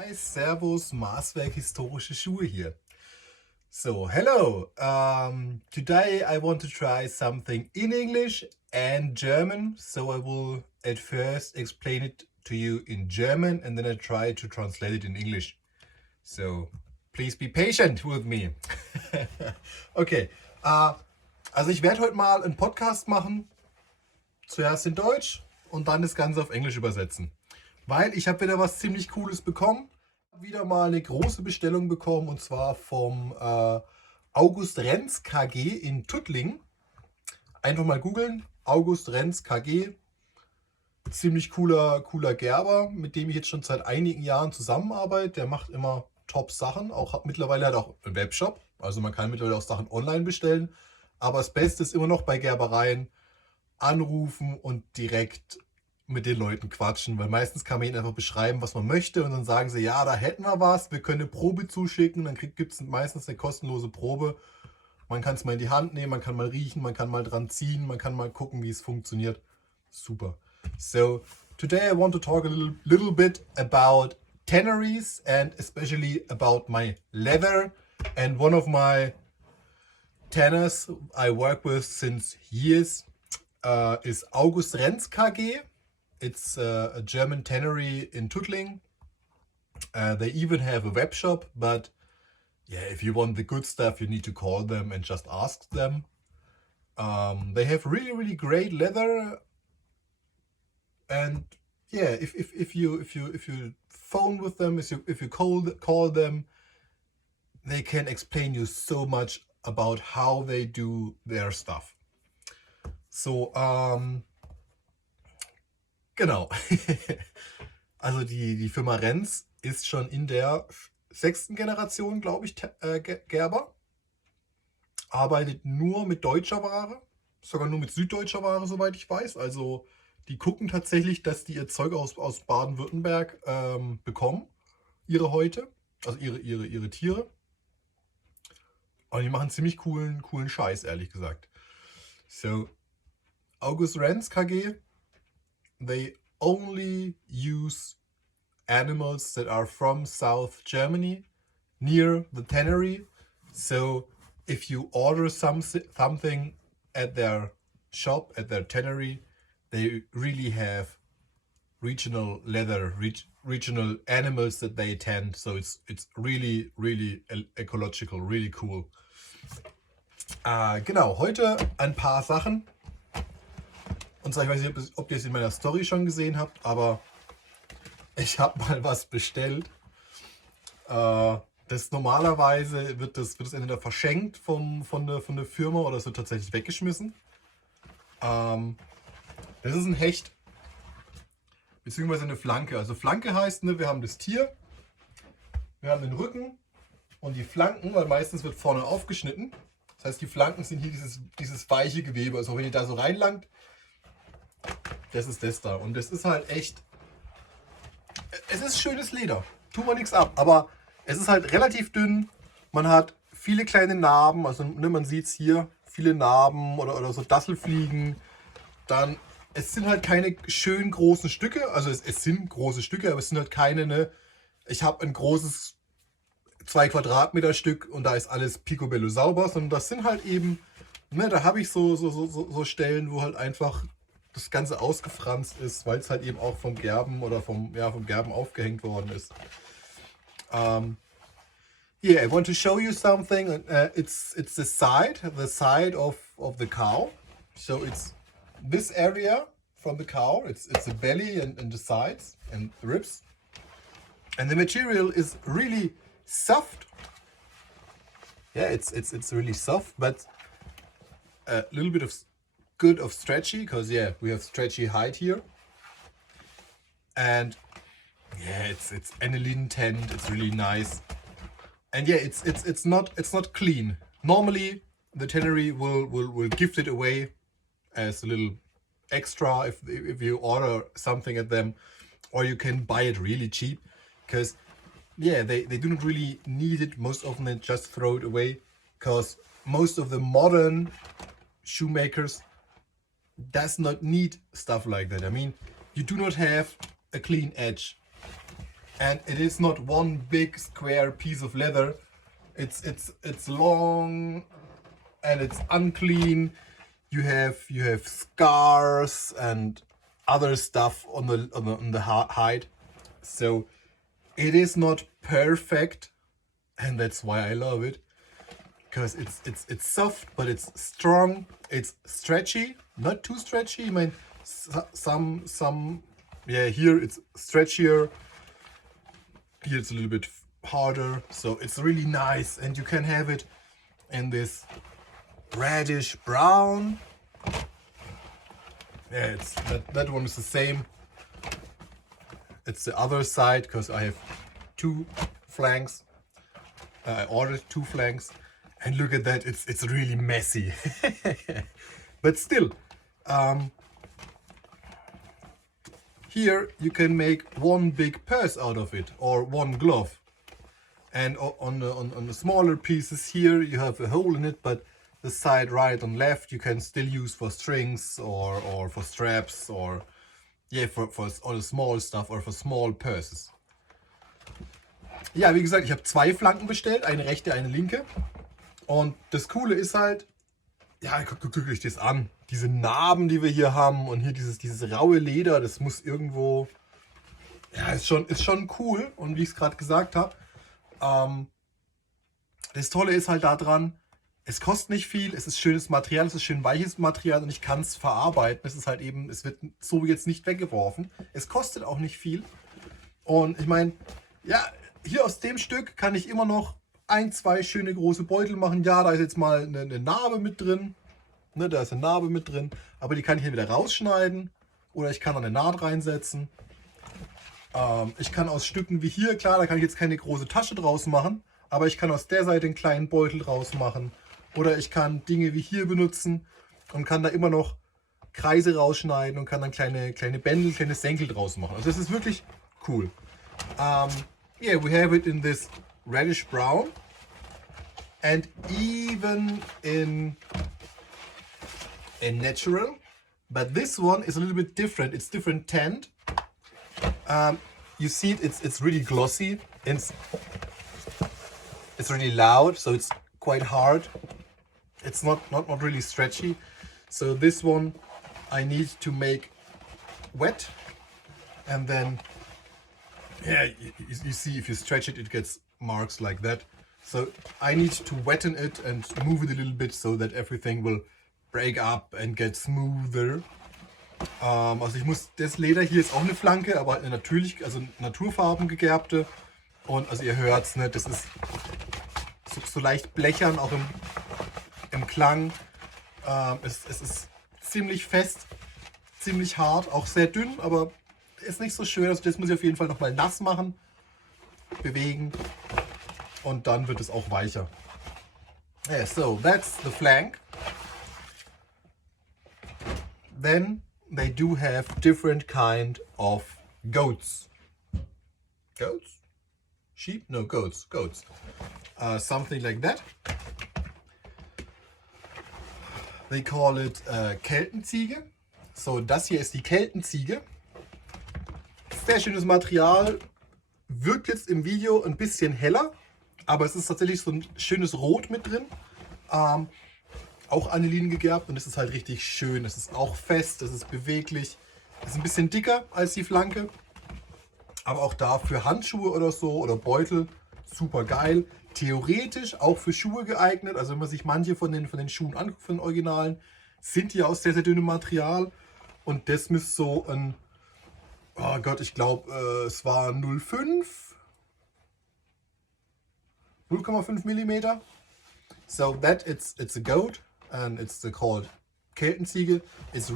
Hi, Servus, Maßwerk historische Schuhe hier. So, hello. Today I want to try something in English and German. So I will at first explain it to you in German and then I try to translate it in English. So please be patient with me. Okay. Also ich werde heute mal einen Podcast machen. Zuerst in Deutsch und dann das Ganze auf Englisch übersetzen. Weil ich habe wieder was ziemlich Cooles bekommen. Wieder mal eine große Bestellung bekommen und zwar vom August Renz KG in Tuttlingen. Einfach mal googeln. August Renz KG. Ziemlich cooler Gerber, mit dem ich jetzt schon seit einigen Jahren zusammenarbeite. Der macht immer top Sachen. Mittlerweile hat er auch einen Webshop. Also man kann mittlerweile auch Sachen online bestellen. Aber das Beste ist immer noch bei Gerbereien anrufen und direkt mit den Leuten quatschen, weil meistens kann man ihnen einfach beschreiben, was man möchte und dann sagen sie, ja, da hätten wir was, wir können eine Probe zuschicken, dann gibt es meistens eine kostenlose Probe. Man kann es mal in die Hand nehmen, man kann mal riechen, man kann mal dran ziehen, man kann mal gucken, wie es funktioniert. Super. So, today I want to talk a little bit about tanneries and especially about my leather, and one of my tanners I work with since years is August Renz KG. It's a German tannery in Tuttlingen. They even have a web shop, but yeah, if you want the good stuff, you need to call them and just ask them. They have really great leather, and yeah, if you phone with them, if you call them, they can explain you so much about how they do their stuff. So, genau. Also die Firma Renz ist schon in der 6. Generation, glaube ich, Gerber. Arbeitet nur mit deutscher Ware, sogar nur mit süddeutscher Ware, soweit ich weiß. Also die gucken tatsächlich, dass die ihr Zeug aus Baden-Württemberg bekommen, ihre Häute, also ihre Tiere. Und die machen ziemlich coolen Scheiß, ehrlich gesagt. So, August Renz KG, they only use animals that are from South Germany, near the tannery. So if you order something at their shop, at their tannery, they really have regional leather, regional animals that they tend. So it's really ecological, really cool. Genau, heute ein paar Sachen. Und zwar, ich weiß nicht, ob ihr es in meiner Story schon gesehen habt, aber ich habe mal was bestellt. Das normalerweise wird das entweder verschenkt von der Firma oder es wird tatsächlich weggeschmissen. Das ist ein Hecht, beziehungsweise eine Flanke. Also Flanke heißt, ne, wir haben das Tier, wir haben den Rücken und die Flanken, weil meistens wird vorne aufgeschnitten. Das heißt, die Flanken sind hier dieses weiche Gewebe. Also wenn ihr da so reinlangt, das ist das da. Und das ist halt echt, es ist schönes Leder. Tun wir nichts ab. Aber es ist halt relativ dünn. Man hat viele kleine Narben. Also ne, man sieht es hier. Viele Narben oder so Dasselfliegen. Dann, es sind halt keine schön großen Stücke. Also es sind große Stücke, aber es sind halt keine, ne. Ich habe ein großes 2 Quadratmeter Stück und da ist alles picobello sauber. Sondern das sind halt eben, ne, da habe ich so Stellen, wo halt einfach das Ganze ausgefranst ist, weil es halt eben auch vom Gerben oder vom Gerben aufgehängt worden ist. Yeah, I want to show you something. It's the side of the cow. So it's this area from the cow. It's the belly and the sides and the ribs. And the material is really soft. Yeah, it's really soft, but a little bit of good of stretchy, because yeah, we have stretchy hide here, and yeah, it's aniline tanned. It's really nice, and yeah, it's not clean. Normally, the tannery will gift it away as a little extra if you order something at them, or you can buy it really cheap, because yeah, they do not really need it. Most often they just throw it away, because most of the modern shoemakers does not need stuff like that. I mean, you do not have a clean edge. and it is not one big square piece of leather. It's long and it's unclean. You have scars and other stuff on the hide. So it is not perfect, and that's why I love it, because it's soft, but it's strong. It's stretchy, not too stretchy. I mean, some yeah, here it's stretchier. Here it's a little bit harder, so it's really nice, and you can have it in this reddish brown. Yeah, it's that one is the same. It's the other side because I have two flanks. I ordered two flanks, and look at that, it's really messy. But still, here you can make one big purse out of it, or one glove. And on the smaller pieces here you have a hole in it, but the side right and left you can still use for strings or for straps, or yeah, for all the small stuff, or for small purses. Ja, wie gesagt, ich habe zwei Flanken bestellt, eine rechte, eine linke. Und das Coole ist halt, ja, guckt euch das an. Diese Narben, die wir hier haben, und hier dieses raue Leder, das muss irgendwo, ja, ist schon cool. Und wie ich es gerade gesagt habe, das Tolle ist halt daran, es kostet nicht viel, es ist schönes Material, es ist schön weiches Material, und ich kann es verarbeiten. Es ist halt eben, es wird so jetzt nicht weggeworfen. Es kostet auch nicht viel. Und ich meine, ja, hier aus dem Stück kann ich immer noch ein, zwei schöne große Beutel machen. Ja, da ist jetzt mal eine Narbe mit drin. Ne, da ist eine Narbe mit drin. Aber die kann ich hier wieder rausschneiden. Oder ich kann eine Naht reinsetzen. Ich kann aus Stücken wie hier, klar, da kann ich jetzt keine große Tasche draus machen. Aber ich kann aus der Seite einen kleinen Beutel draus machen. Oder ich kann Dinge wie hier benutzen und kann da immer noch Kreise rausschneiden und kann dann kleine Bändel, kleine Senkel draus machen. Also das ist wirklich cool. Yeah, we have it in this reddish brown, and even in natural, but this one is a little bit different. It's different tanned. You see it, it's really glossy. It's really loud, so it's quite hard. It's not really stretchy. So this one I need to make wet, and then yeah, you see if you stretch it, it gets marks like that. So I need to wetten it and move it a little bit so that everything will break up and get smoother. Also ich muss, das Leder hier ist auch eine Flanke, aber eine natürlich, also Naturfarben gegerbte. Und also ihr hört's, ne, das ist so leicht blechern, auch im Klang. Es ist ziemlich fest, ziemlich hart, auch sehr dünn, aber ist nicht so schön. Also das muss ich auf jeden Fall nochmal nass machen, bewegen, und dann wird es auch weicher. Yeah, so that's the flank. Then they do have different kind of goats. Goats? Sheep? No, goats. Goats. Something like that. They call it Keltenziege. So, das hier ist die Keltenziege. Sehr schönes Material. Wirkt jetzt im Video ein bisschen heller, aber es ist tatsächlich so ein schönes Rot mit drin. Auch Anilin gegerbt, und es ist halt richtig schön. Es ist auch fest, es ist beweglich. Es ist ein bisschen dicker als die Flanke, aber auch da für Handschuhe oder so oder Beutel super geil. Theoretisch auch für Schuhe geeignet. Also wenn man sich manche von den Schuhen anguckt, von den Originalen, sind die aus sehr, sehr dünnem Material. Und das müsste so ein, oh Gott, ich glaube, es war 0,5 mm. So that it's a goat, and it's called Keltenziege. It's a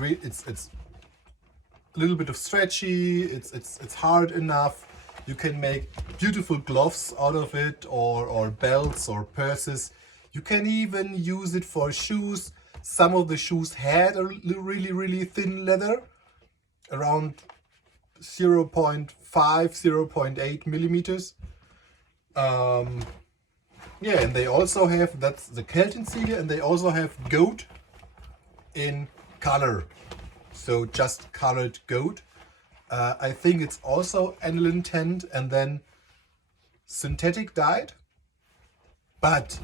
little bit of stretchy. It's hard enough. You can make beautiful gloves out of it, or belts or purses. You can even use it for shoes. Some of the shoes had a really thin leather, around 0.5, 0.8 millimeters. Yeah, and they also have, that's the Keltenziege, and they also have goat in color. So just colored goat. I think it's also aniline tanned and then synthetic dyed, but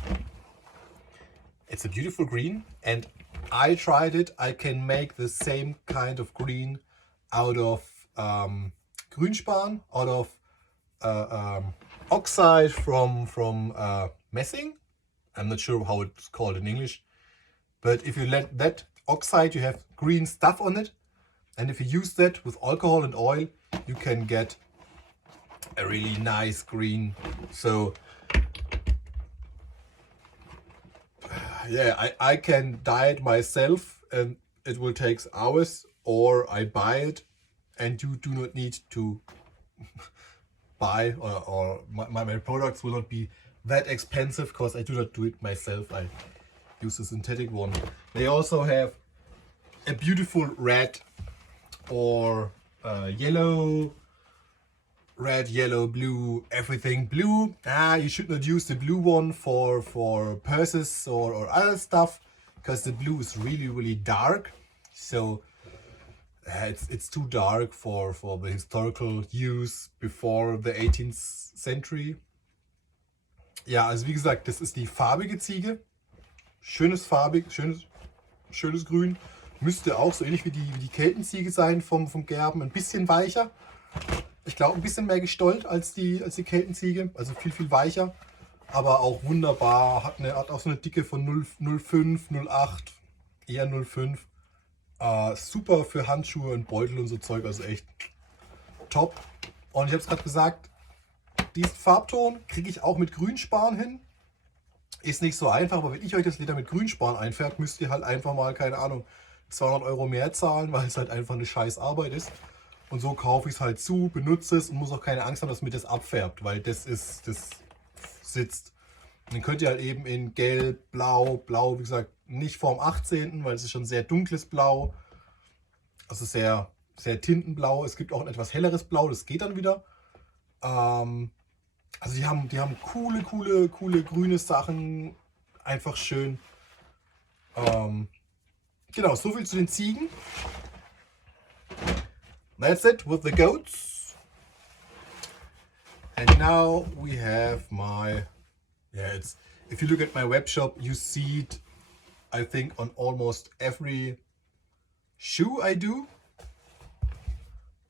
it's a beautiful green, and I tried it. I can make the same kind of green out of Grünspan, out of oxide from messing. I'm not sure how it's called in English, but if you let that oxide, you have green stuff on it, and if you use that with alcohol and oil, you can get a really nice green. So yeah, I can dye it myself, and it will take hours, or I buy it, and you do not need to buy, or my products will not be that expensive because I do not do it myself. I use a synthetic one. They also have a beautiful red or yellow, red, yellow, blue, everything blue. You should not use the blue one for purses or other stuff, because the blue is really dark. So it's too dark for the historical use before the 18th century. Ja, also wie gesagt, das ist die farbige Ziege. Schönes schönes Grün. Müsste auch so ähnlich wie die Keltenziege sein vom Gerben. Ein bisschen weicher. Ich glaube, ein bisschen mehr gestollt als die Keltenziege. Also viel weicher. Aber auch wunderbar. Hat auch so eine Dicke von 0,5, 0,8, eher 0,5. Super für Handschuhe und Beutel und so Zeug. Also echt top. Und ich habe es gerade gesagt, diesen Farbton kriege ich auch mit Grünspan hin. Ist nicht so einfach, aber wenn ich euch das Leder mit Grünspan einfärbe, müsst ihr halt einfach mal, keine Ahnung, 200 Euro mehr zahlen, weil es halt einfach eine scheiß Arbeit ist. Und so kaufe ich es halt zu, benutze es und muss auch keine Angst haben, dass mir das abfärbt, weil das sitzt. Und dann könnt ihr halt eben in Gelb, Blau, wie gesagt, nicht vorm 18., weil es ist schon sehr dunkles Blau. Also sehr tintenblau. Es gibt auch ein etwas helleres Blau, das geht dann wieder. Also die haben coole grüne Sachen. Einfach schön. Genau, so viel zu den Ziegen. That's it with the goats. And now we have my, if you look at my web shop, you see it, I think, on almost every shoe I do.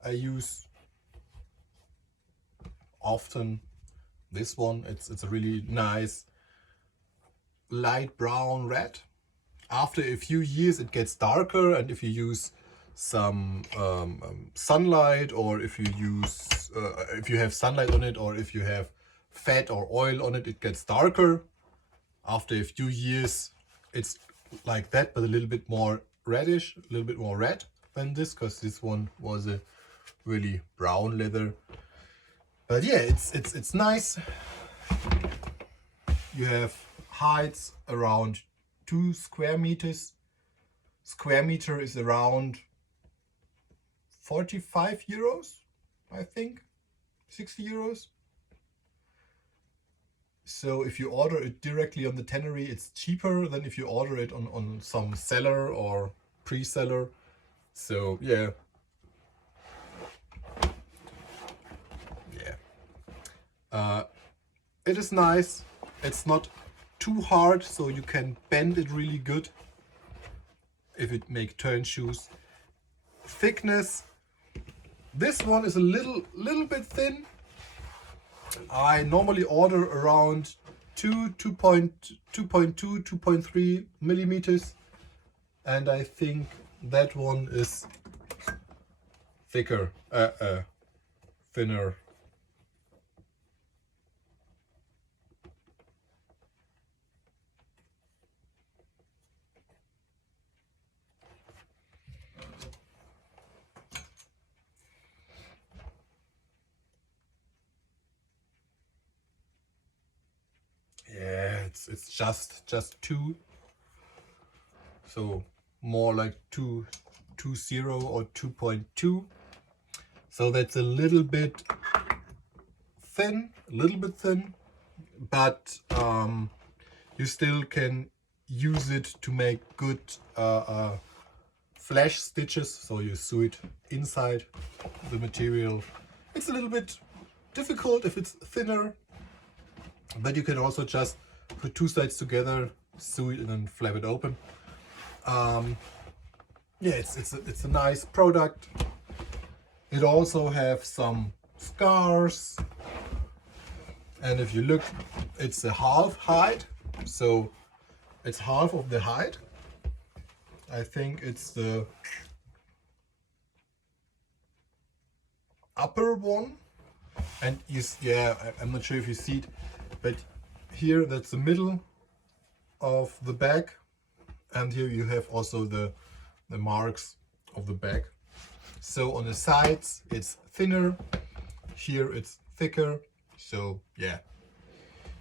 I use often this one. It's a really nice light brown red. After a few years it gets darker, and if you use some sunlight, or if you have sunlight on it, or if you have fat or oil on it, it gets darker. After a few years it's like that, but a little bit more reddish, a little bit more red than this, because this one was a really brown leather. But yeah, it's nice. You have heights around 2 square meters. Square meter is around 45 euros, I think, 60 euros. So if you order it directly on the tannery, it's cheaper than if you order it on some seller or pre-seller. So yeah. It is nice. It's not too hard, so you can bend it really good if it make turn shoes. Thickness. This one is a little bit thin. I normally order around 2.2, 2.3 millimeters, and I think that one is thicker, thinner. Yeah, it's just 2, so more like 2.0 or 2.2. So that's a little bit thin, but you still can use it to make good flash stitches, so you sew it inside the material. It's a little bit difficult if it's thinner, but you can also just put two sides together, sew it and then flap it open. Yeah, it's a nice product. It also have some scars, and if you look, it's a half height, so it's half of the height. I think it's the upper one, and yeah, I'm not sure if you see it, but here that's the middle of the bag, and here you have also the marks of the bag. So on the sides it's thinner, here it's thicker, so yeah,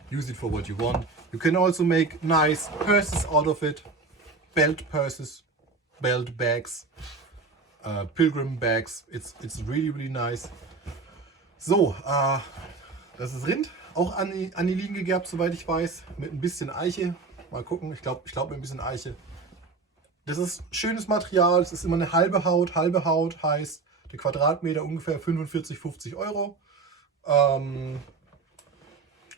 use it for what you want. You can also make nice purses out of it, belt purses, belt bags, pilgrim bags. It's really, really nice. So, das ist Rind, auch Anilin gegerbt, soweit ich weiß, mit ein bisschen Eiche. Mal gucken, ich glaube mit ein bisschen Eiche. Das ist schönes Material, es ist immer eine halbe Haut. Halbe Haut heißt der Quadratmeter ungefähr 45, 50 Euro. Um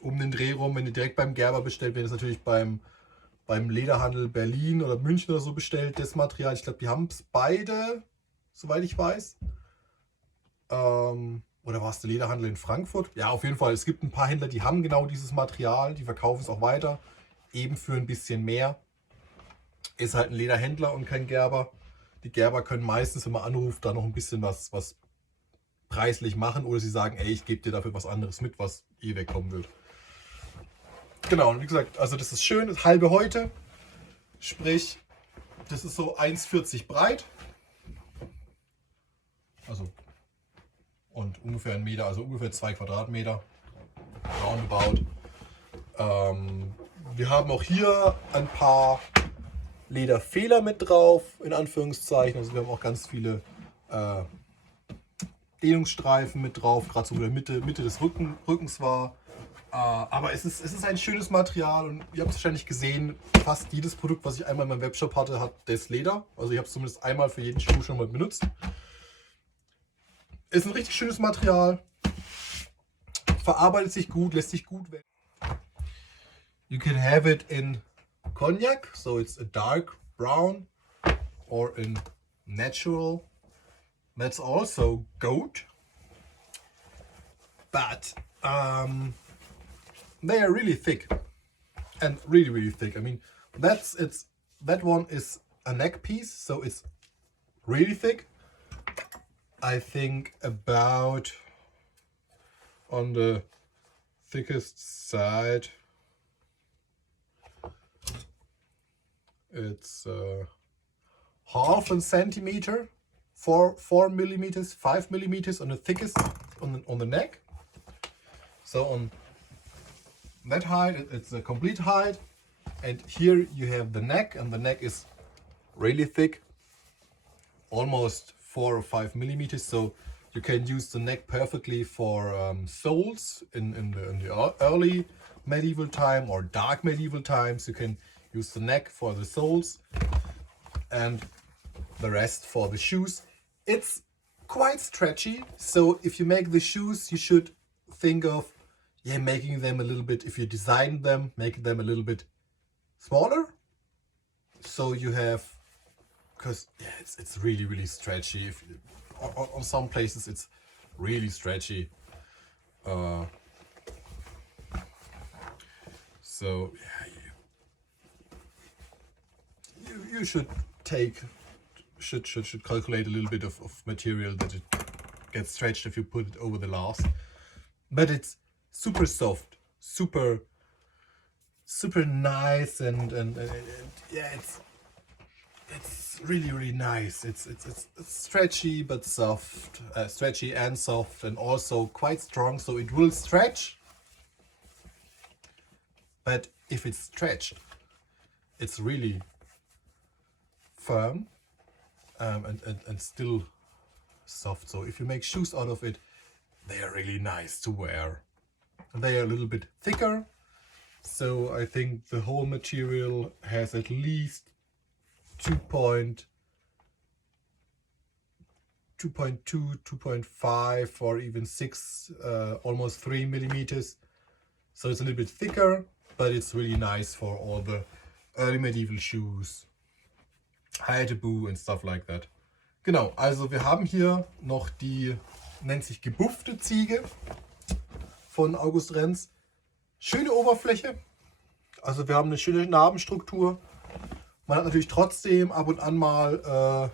den Dreh rum, wenn ihr direkt beim Gerber bestellt, wenn es natürlich beim Lederhandel Berlin oder München oder so bestellt, das Material. Ich glaube, die haben es beide, soweit ich weiß. Oder war es der Lederhandel in Frankfurt? Ja, auf jeden Fall. Es gibt ein paar Händler, die haben genau dieses Material, die verkaufen es auch weiter, eben für ein bisschen mehr. Ist halt ein Lederhändler und kein Gerber. Die Gerber können meistens, wenn man anruft, da noch ein bisschen was preislich machen, oder sie sagen, ey, ich gebe dir dafür was anderes mit, was eh wegkommen wird. Genau, und wie gesagt, also das ist schön, das halbe Häute, sprich, das ist so 1,40 breit. Also, und ungefähr 1 Meter, also ungefähr 2 Quadratmeter, roundabout. Wir haben auch hier ein paar Lederfehler mit drauf, in Anführungszeichen. Also wir haben auch ganz viele Dehnungsstreifen mit drauf, gerade so in der Mitte des Rückens war. Aber es ist ein schönes Material, und ihr habt es wahrscheinlich gesehen, fast jedes Produkt, was ich einmal in meinem Webshop hatte, hat das Leder. Also ich habe es zumindest einmal für jeden Schuh schon mal benutzt. Ist ein richtig schönes Material, verarbeitet sich gut, lässt sich gut weg. You can have it in cognac, so it's a dark brown, or in natural. That's also goat, but they are really thick, and really, really thick. I mean, that one is a neck piece, so it's really thick. I think about on the thickest side it's half a centimeter, 4 millimeters, 5 millimeters on the thickest on the neck. So on that height it's a complete height, and here you have the neck, and the neck is really thick, almost 4 or 5 millimeters. So you can use the neck perfectly for soles in the early medieval time or dark medieval times. You can use the neck for the soles and the rest for the shoes. It's quite stretchy, so if you make the shoes, you should think of making them a little bit, if you design them, make them a little bit smaller, so you have, because it's really, really stretchy. If on some places it's really stretchy, so you should calculate a little bit of material that it gets stretched if you put it over the last. But it's super soft, super nice, and yeah, it's really, really nice. It's stretchy but soft, stretchy and soft, and also quite strong, so it will stretch. But if it's stretched, it's really firm, and still soft. So if you make shoes out of it, they are really nice to wear. They are a little bit thicker, so I think the whole material has at least 2.5 2.2, 2.5 or even 6, almost 3 millimeters. So it's a little bit thicker, but it's really nice for all the early medieval shoes, Haideboo and stuff like that. Genau, also wir haben hier noch die, nennt sich gebuffte Ziege von August Renz. Schöne Oberfläche, also wir haben eine schöne Narbenstruktur. Man hat natürlich trotzdem ab und an mal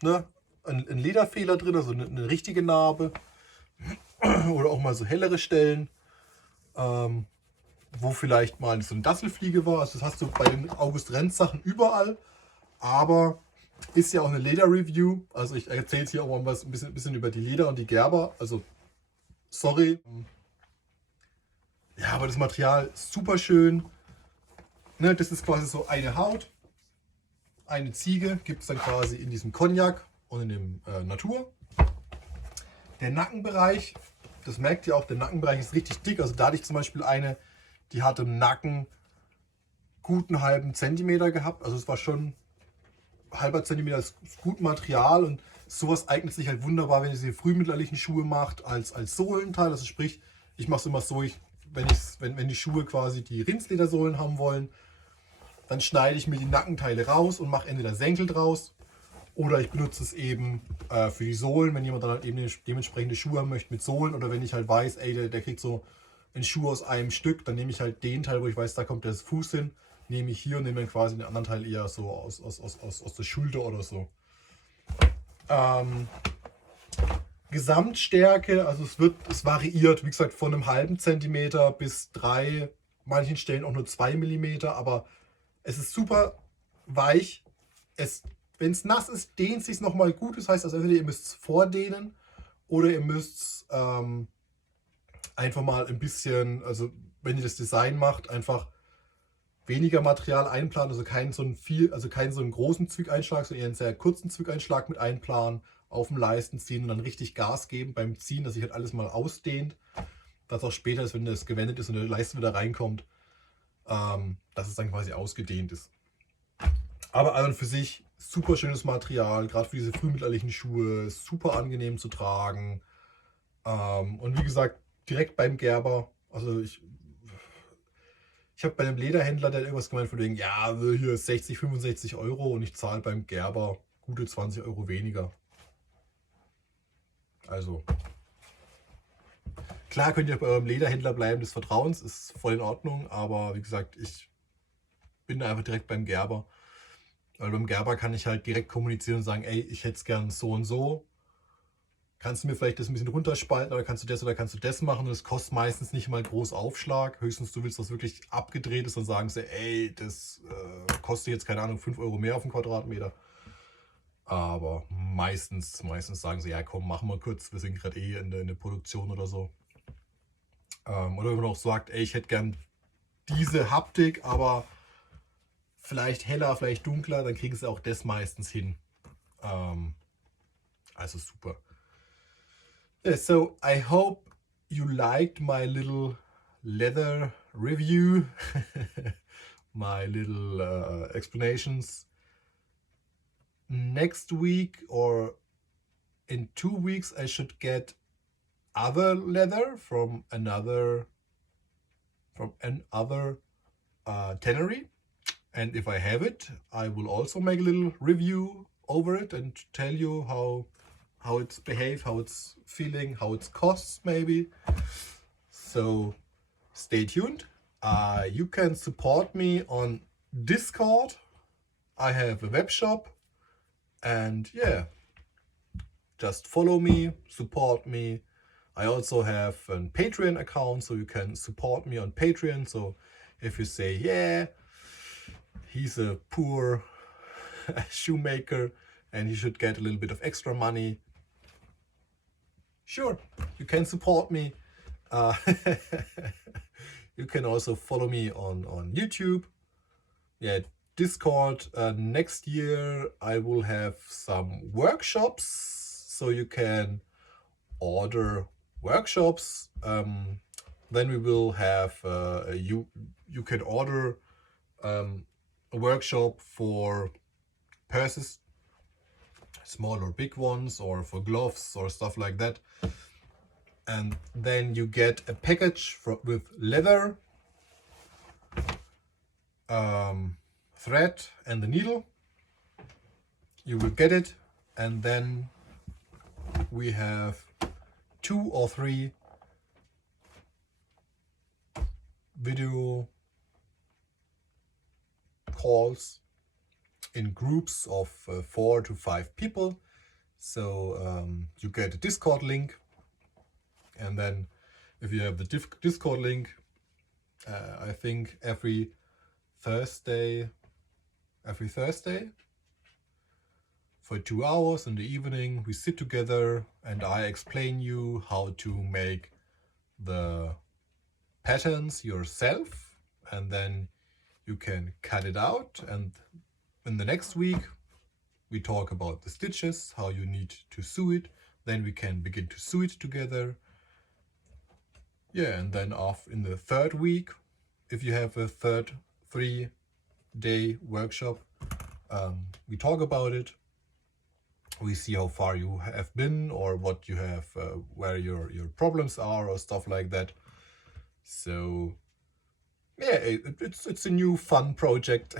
einen Lederfehler drin, also eine richtige Narbe oder auch mal so hellere Stellen, wo vielleicht mal so eine Dasselfliege war. Also das hast du bei den August Renz Sachen überall, aber ist ja auch eine Leder-Review. Also ich erzähle jetzt hier auch mal ein bisschen über die Leder und die Gerber. Also sorry. Ja, aber das Material ist super schön. Ne, das ist quasi so eine Haut. Eine Ziege gibt es dann quasi in diesem Cognac und in dem Natur. Der Nackenbereich, das merkt ihr auch, der Nackenbereich ist richtig dick. Also da hatte ich zum Beispiel eine, die hat im Nacken guten halben Zentimeter gehabt. Also es war schon halber Zentimeter, ist gut Material und sowas eignet sich halt wunderbar, wenn ihr diese frühmittelalterlichen Schuhe macht, als Sohlenteil. Also sprich, ich mache es immer so, wenn die Schuhe quasi die Rindsledersohlen haben wollen, dann schneide ich mir die Nackenteile raus und mache entweder Senkel draus oder ich benutze es eben für die Sohlen, wenn jemand dann halt eben dementsprechende Schuhe haben möchte mit Sohlen, oder wenn ich halt weiß, ey, der kriegt so einen Schuh aus einem Stück, dann nehme ich halt den Teil, wo ich weiß, da kommt der Fuß hin, nehme ich hier und nehme dann quasi den anderen Teil eher so aus der Schulter oder so. Gesamtstärke, also es variiert, wie gesagt, von einem halben Zentimeter bis 3, manchen Stellen auch nur 2 Millimeter, aber es ist super weich. Wenn es nass ist, dehnt es sich nochmal gut. Das heißt, also entweder ihr müsst es vordehnen oder ihr müsst einfach mal ein bisschen, also wenn ihr das Design macht, einfach weniger Material einplanen, also keinen so einen großen Zwickeinschlag, sondern eher einen sehr kurzen Zwickeinschlag mit einplanen, auf dem Leisten ziehen und dann richtig Gas geben beim Ziehen, dass sich halt alles mal ausdehnt, dass auch später ist, wenn das gewendet ist und der Leisten wieder reinkommt, dass es dann quasi ausgedehnt ist. Aber an und für sich super schönes Material, gerade für diese frühmittelalterlichen Schuhe, super angenehm zu tragen. Und wie gesagt, direkt beim Gerber, also ich habe bei einem Lederhändler, der hat irgendwas gemeint von wegen, ja, hier 60, 65 Euro und ich zahle beim Gerber gute 20 Euro weniger. Also, klar könnt ihr bei eurem Lederhändler bleiben des Vertrauens, ist voll in Ordnung, aber wie gesagt, ich bin da einfach direkt beim Gerber. Weil beim Gerber kann ich halt direkt kommunizieren und sagen, ey, ich hätte es gern so und so. Kannst du mir vielleicht das ein bisschen runterspalten oder kannst du das machen? Und das kostet meistens nicht mal groß Aufschlag. Höchstens du willst was wirklich abgedreht ist, dann sagen sie, ey, das kostet jetzt, keine Ahnung, 5 Euro mehr auf den Quadratmeter. Aber meistens sagen sie, ja komm, machen wir kurz, wir sind gerade eh in der Produktion oder so. Oder wenn man auch sagt, ey, ich hätte gern diese Haptik, aber vielleicht heller, vielleicht dunkler, dann kriegen sie auch das meistens hin. Also super. Yeah, so I hope you liked my little leather review, my little explanations. Next week or in 2 weeks I should get other leather from another tannery. And if I have it, I will also make a little review over it and tell you how it's behaved, how it's feeling, how it costs maybe. So stay tuned. You can support me on Discord. I have a web shop, and yeah, just follow me, support me. I also have a Patreon account, so you can support me on Patreon. So if you say, yeah, he's a poor shoemaker and he should get a little bit of extra money, sure, you can support me. You can also follow me on YouTube. Yeah, Discord. Next year I will have some workshops, so you can order workshops. Then we will have you can order a workshop for purses, small or big ones, or for gloves or stuff like that. And then you get a package with leather, thread and the needle. You will get it, and then we have 2 or 3 video calls in groups of 4 to 5 people. So you get a Discord link, and then if you have the Discord link, I think every Thursday for 2 hours in the evening we sit together and I explain you how to make the patterns yourself, and then you can cut it out, and in the next week we talk about the stitches, how you need to sew it, then we can begin to sew it together. Yeah, and then in the third week, if you have a 3-day workshop, we talk about it. We see how far you have been, or what you have, where your problems are, or stuff like that. So yeah, it's a new fun project.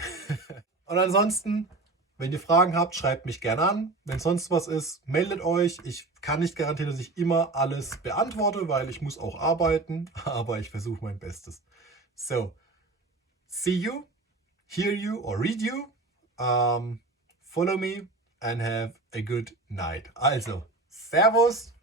Und ansonsten, wenn ihr Fragen habt, schreibt mich gerne an. Wenn sonst was ist, meldet euch. Ich kann nicht garantieren, dass ich immer alles beantworte, weil ich muss auch arbeiten, aber ich versuche mein Bestes. So, see you, hear you or read you. Follow me and have a good night. Also, Servus!